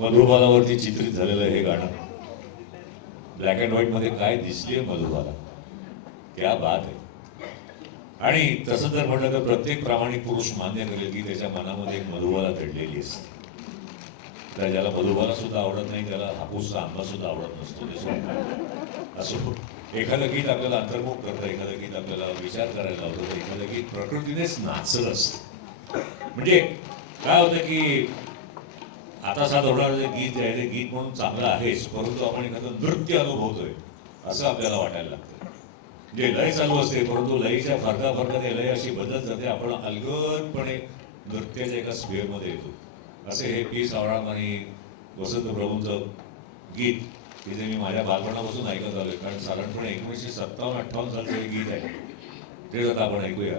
मधुबालावरती चित्रित झालेलं हे गाणं ब्लॅक अँड व्हाईट मध्ये काय दिसलीये मधुबाला, क्या बात आहे. आणि तसं जर म्हटलं तर प्रत्येक प्रामाणिक पुरुष मान्य करेल की त्याच्या मनामध्ये एक मधुबाला दडलेली असते. तर ज्याला मधुबाला सुद्धा आवडत नाही त्याला हापूसचा आंबा सुद्धा आवडत नसतो. असं एखादं गीत आपल्याला अंतर्मुख करतं, एखादं गीत आपल्याला विचार करायला लावतं, एखादं गीत प्रकृतीनेच नाचत असतं. म्हणजे काय होतं की आता साधं होणारं जे गीत आहे ते गीत म्हणून चांगलं आहेच, परंतु आपण एखादं नृत्य अनुभवतोय असं आपल्याला वाटायला लागतं. म्हणजे लय चालू असते परंतु लयीच्या फरका लय अशी बदलत जाते, आपण अलगदपणे नृत्याच्या एका स्पेअरमध्ये येतो. असे हे पी सावळाम आणि वसंत प्रभूंचं गीत की जे मी माझ्या बालपणापासून ऐकत आलोय, कारण साधारणपणे 1957-58 सालचं हे गीत आहे. ते आता आपण ऐकूया.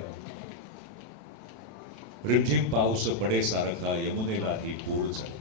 रिमझिम पाऊस पडे सारखा यमुनेलाही पूर चढे.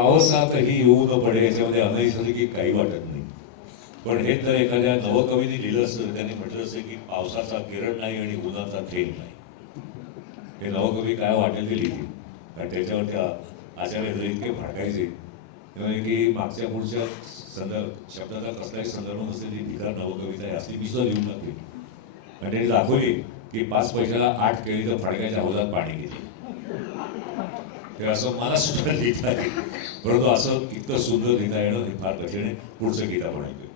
पावसातही येऊ न पडे याच्यामध्ये अनैसर्गिक काही वाटत नाही. पण हे जर एखाद्या नवकवीने लिहिलं असतं, त्यांनी म्हटलं असतं की पावसाचा किरण नाही आणि उन्हाचा थेंब नाही. हे नवकवी काय वाटेल ते लिहितील. कारण त्याच्यावर त्या आचार्य जर इतके भडकायचे म्हणजे की मागच्या पुढच्या शब्दाचा कसलाही संदर्भ नसेल ती भिकार नवकविता आहे असली मी सुद्धा लिहून टाकली. आणि त्यांनी दाखवली की 5 पैशाला 8 केळी तर फडक्याच्या हौदात पाणी गेली. ते असं मला सुद्धा लिहिता येईल, परंतु असं इतकं सुंदर लिहिता येणं हे फार कठीण आहे. पुढचं गीत आपण ऐकूया.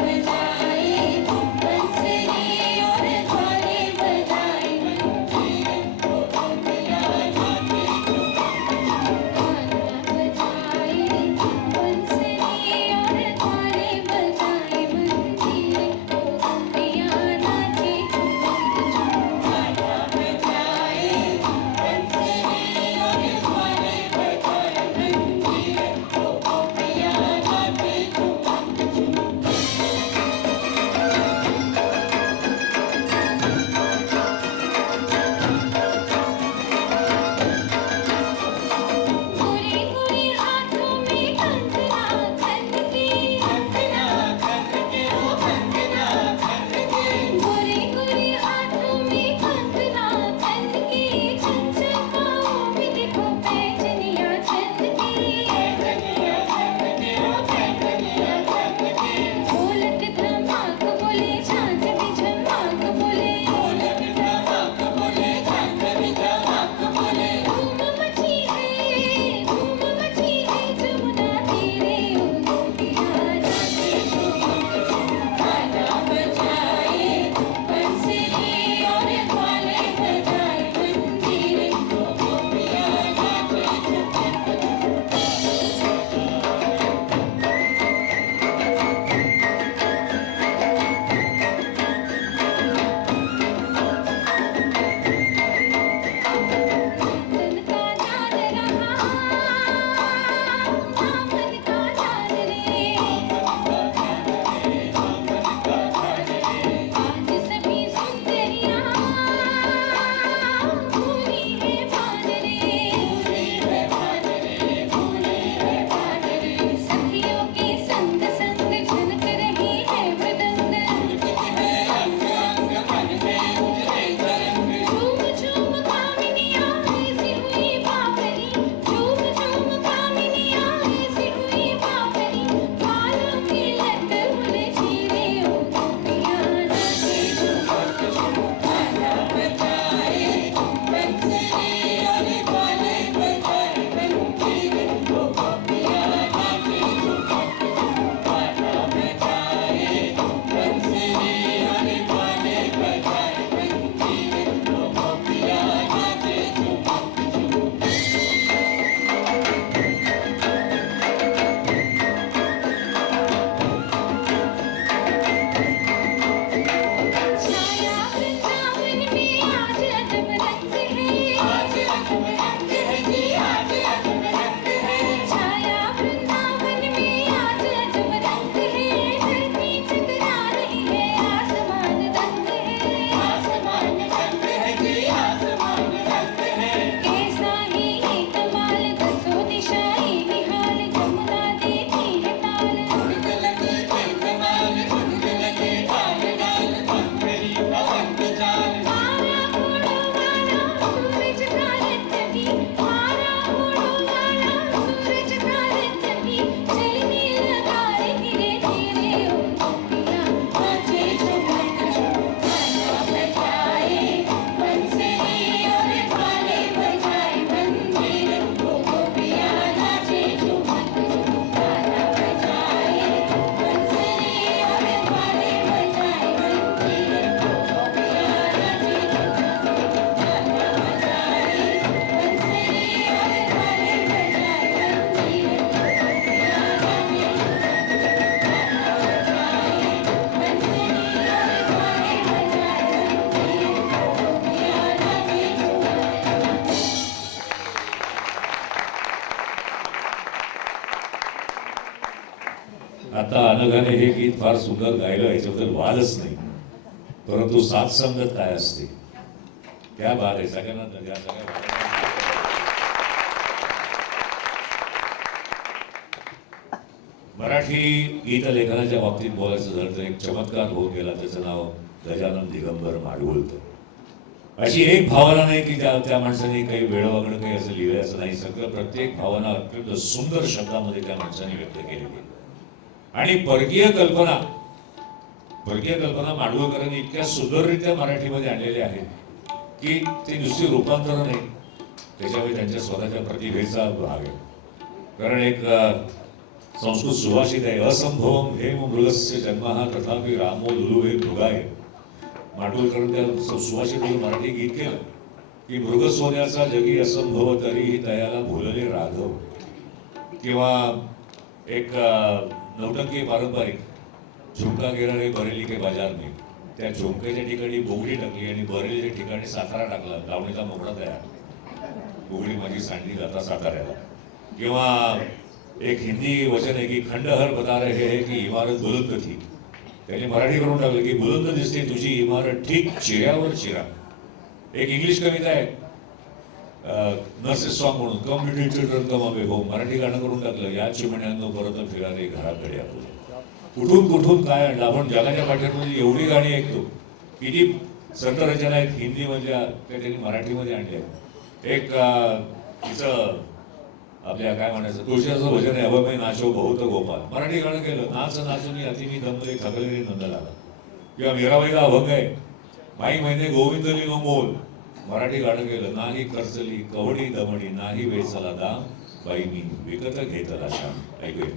बजाए आता अनघाने हे गीत फार सुंदर गायलं, याच्याबद्दल वादच नाही, परंतु साथ संगत काय असते त्या बाद आहे. सगळ्यांना या सगळ्या मराठी गीत लेखनाच्या बाबतीत बोलायचं झालं तर एक चमत्कार होऊन गेला, त्याचं नाव गजानन दिगंबर माडगुळकर. अशी एक भावना नाही की त्या माणसाने काही वेळवागणं काही असं लिहिलं असं नाही. सगळं प्रत्येक भावना अत्यंत सुंदर शब्दामध्ये त्या माणसाने व्यक्त केलेली. आणि परकीय कल्पना माडगुळकरांनी इतक्या सुंदररित्या मराठीमध्ये आणलेल्या आहेत की ते नुसती रूपांतर नाही, त्याच्यामध्ये त्यांच्या स्वतःच्या प्रतिभेचा भाग आहे. कारण एक संस्कृत सुभाषित आहे, असंभवम हेम मृगस्य जन्महा तथापि रामो लुलु हे मृगाय. माडगुळकरांनी त्या सुभाषित मराठी गीत केलं की मृग सोन्याचा जगी असंभव तरीही तयाला भुलले राघव. किंवा एक नौटंकी पारंपरिक झुमका गिरा रे बरेली के बाजार में, त्या झुमक्याच्या ठिकाणी बोगडी टाकली आणि बरेलीच्या ठिकाणी सातारा टाकला, लावणीचा मोकळा तयार. बोगडी माझी सांडली जाता साताऱ्याला. किंवा एक हिंदी वचन आहे की खंडहर बता रहे है की इमारत बुलंद थी, त्याने मराठी करून टाकलं की बुलंद दिसते तुझी इमारत ठीक चिऱ्यावर चिरा. एक इंग्लिश कविता आहे नर्सेस सॉन्ग म्हणून, कम लिटिल चिल्ड्रन कम अवे होम, मराठी गाणं करून टाकलं, या चिमण्यांनो परत फिरारे घराकडे आपण. कुठून कुठून काय आणलं आपण. जगाच्या पाठ्यामध्ये एवढी गाणी ऐकतो, किती संत रचना आहेत हिंदीमधल्या त्या त्यांनी मराठीमध्ये आणल्या. एक तिचं आपल्या काय म्हणायचं तुळशीचं भजन आहे, अभय नाचो बहुत गोपाल, मराठी गाणं केलं, नाच नाचून अति मी दमले थकलेली नंद लागला. किंवा मीराबाईला अभंग आहे, माई महिने गोविंदली नो मोल, मराठी गाणं केलं, नाही खर्चली कवडी दमडी नाही वेचला दाम, बाई मी विकत घेतला श्याम. ऐकूया.